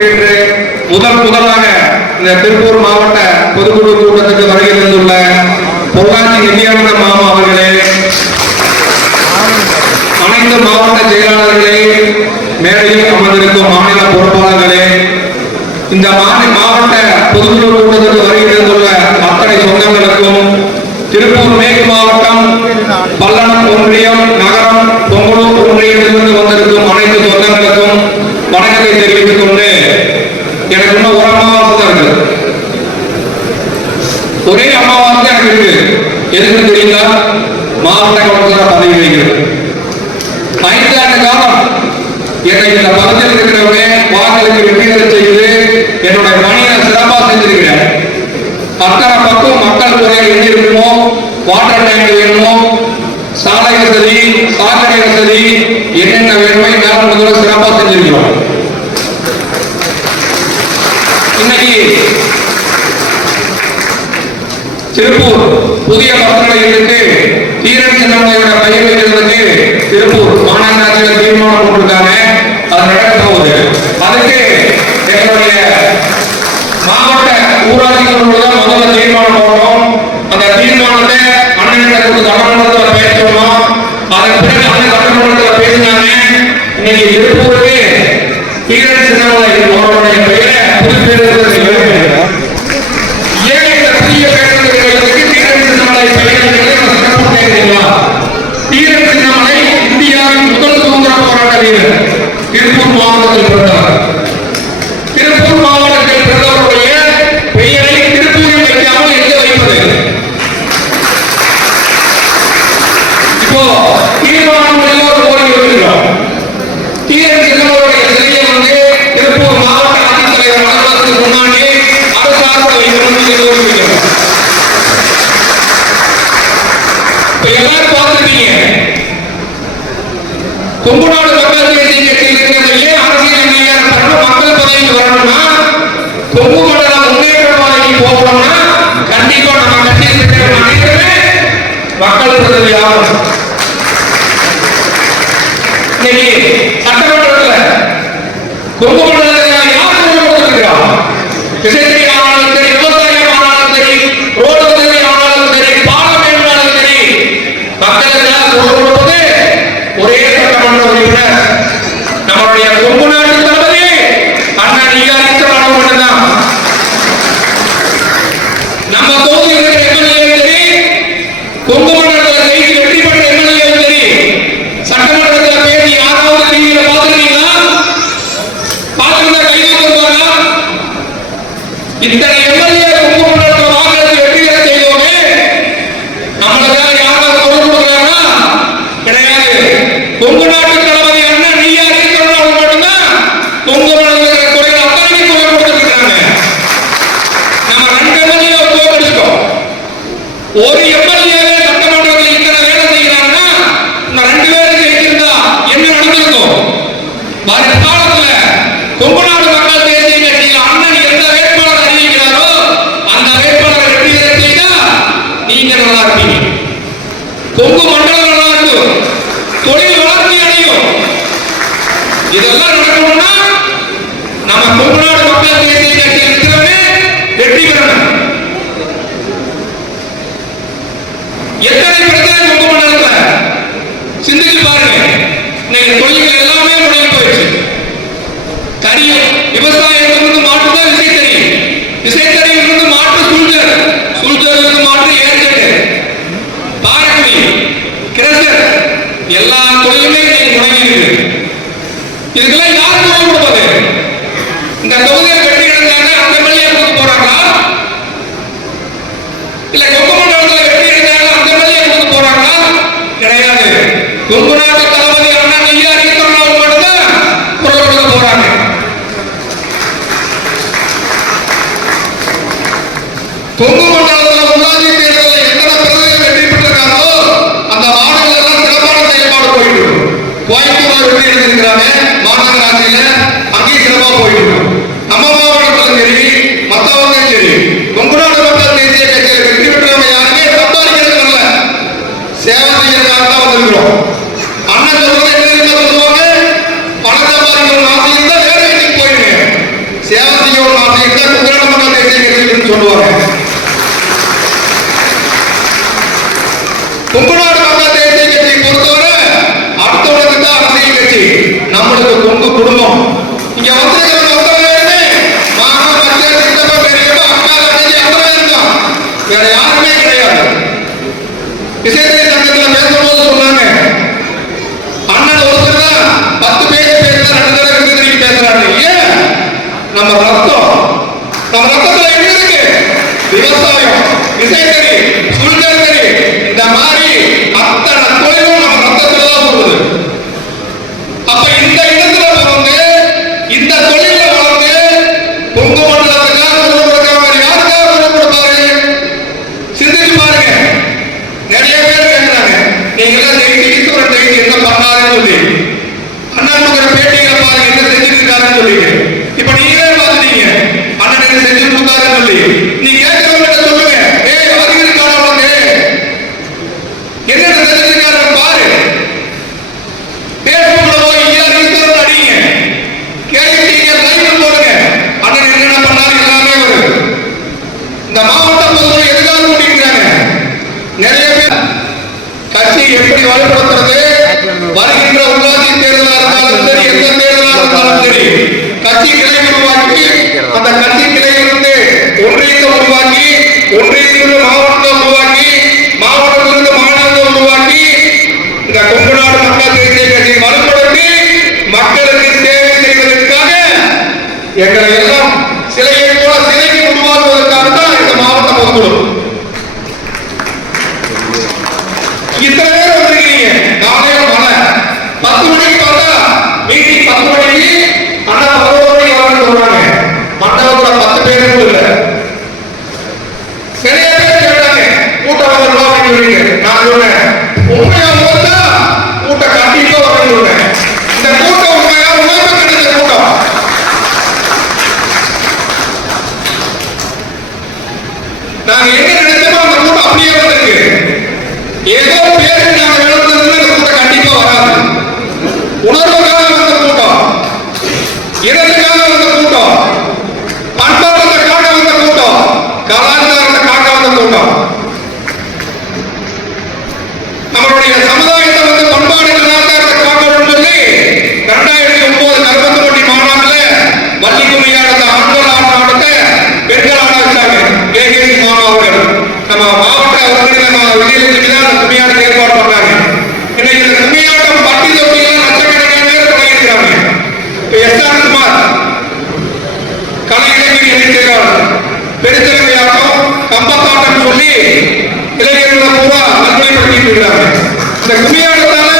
முதல் முதலாக இந்த திருப்பூர் மாவட்ட பொதுக்குழு கூட்டத்துக்கு வருகை தந்துள்ள பொள்ளாச்சி நிதியானந்த மாமா அவர்களே அனைத்து மாவட்ட செயலாளர்களே மேடையில் அமர்ந்திருக்கும் மாநில பொறுப்பாளர்களே இந்த மாவட்ட பொதுக்குழு கூட்டத்துக்கு வருகை தெரிவித்தார் மாவட்ட கவர்னர் பதவி வகிக்கிறது. ஐந்து ஆண்டு காலம் என்னை இந்த பதத்தில் இருக்கிறவங்க வாக்களுக்கு வெற்றிகளை செய்து என்னுடைய பணியை சிறப்பாக செஞ்சிருக்கிறேன் அத்தனை பக்கம் மக்கள் குறை எங்க வாட்டர் டேங்க் வேணுமோ சாலை வசதி சாக்கடை வசதி என்னென்ன வேணுமோ நேரம் சிறப்பாக செஞ்சிருக்கிறோம். திருப்பூர் புதிய மக்களை எடுத்து தீரன் சின்னமலையோட கையில் இருக்கிறதுக்கு திருப்பூர். மாநகராட்சியில் தீர்மானம் போட்டிருக்காங்க. அது நடக்க போகுது. கொங்குநாடு மக்கள் தேசிய கட்சி இருக்கிறதில்லை அரசியல் அதிகாரத்தோட மக்கள் பதவி வரணும்னா கொங்கு மண்டலம் முன்னேற்ற பாதைக்கு போகணும்னா கண்டிப்பா நம்ம கட்சியில் இருக்கிற அனைத்துமே மக்கள் பதவி ஆகணும். இன்னைக்கு சட்டமன்றத்தில் கொங்கு இதெல்லாம் நடக்கணும்னா நம்ம தமிழ்நாடு மக்கள் தேசிய கட்சி இருக்கிறவனே வெற்றி எத்தனை వ్యవసాయం విసైటరీ సూర్యజల சத்திய கிடைக்கணும் Señor, பெருந்தன்மை ஆட்டம் கம்பத்தாட்டம் சொல்லி இளைஞர்களை பூரா நன்மைப்படுத்திட்டு இருக்காங்க இந்த கும்மியாட்டத்தால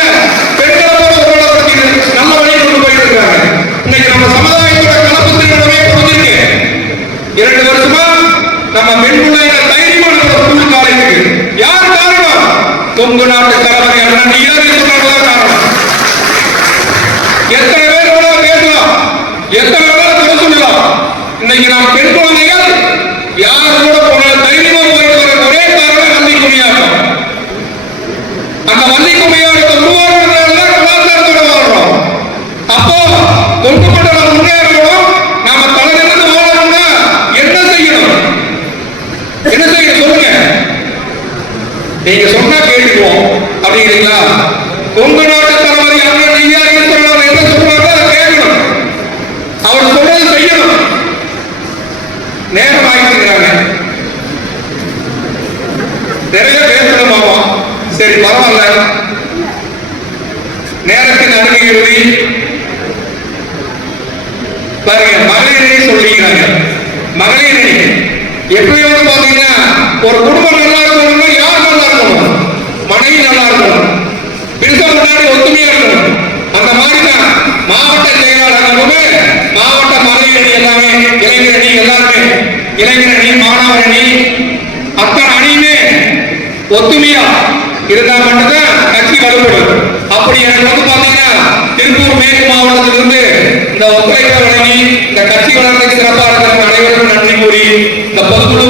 பெண்களை பூரா உருவாக்கப்படுத்தி நல்ல வழியில் கொண்டு போயிட்டு இருக்காங்க இன்னைக்கு நம்ம சமுதாயத்தோட கலப்பு திருமணமே குறைஞ்சிருக்கு இரண்டு வருஷமா நம்ம பெண் பிள்ளைகளை தைரியமா நம்ம ஸ்கூல் காலேஜுக்கு யார் காரணம்? கொங்கு நாட்டு கலவை அண்ணன். நீலகிரி காரணம்? எத்தனை பேர் பேசலாம். எத்தனை பேர் சொல்லுவோம் இன்னைக்கு நாம் பெண் குழந்தைகள் ಯಾರು ಕೂಡ பாருங்க மகளிரே சொல்லிக்கிறாங்க. மகளிர் அணி. எப்பயும் பாத்தீங்கன்னா ஒரு குடும்பம் நல்லா இருக்கணும்னா யார் நல்லா இருக்கணும்? மனைவி நல்லா இருக்கணும். பிரிச முன்னாடி ஒத்துமையா இருக்கணும். அந்த மாதிரிதான் மாவட்ட செயலாளர் போது மாவட்ட மகளிர் அணி எல்லாமே இளைஞர் அணி எல்லாருமே இளைஞர் அணி மாணவர் அத்தனை அணியுமே ஒத்துமையா இருந்தா மட்டும்தான் கட்சி வலுப்படும். அப்படி எனக்கு வந்து பாத்தீங்கன்னா திருப்பூர் மேற்கு மாவட்டத்திலிருந்து இந்த ஒத்துழைப்பு வழங்கி இந்த கட்சி வளர்ந்ததுக்கு சிறப்பாக இருக்கிற அனைவருக்கும் நன்றி கூறி இந்த பொதுக்குழு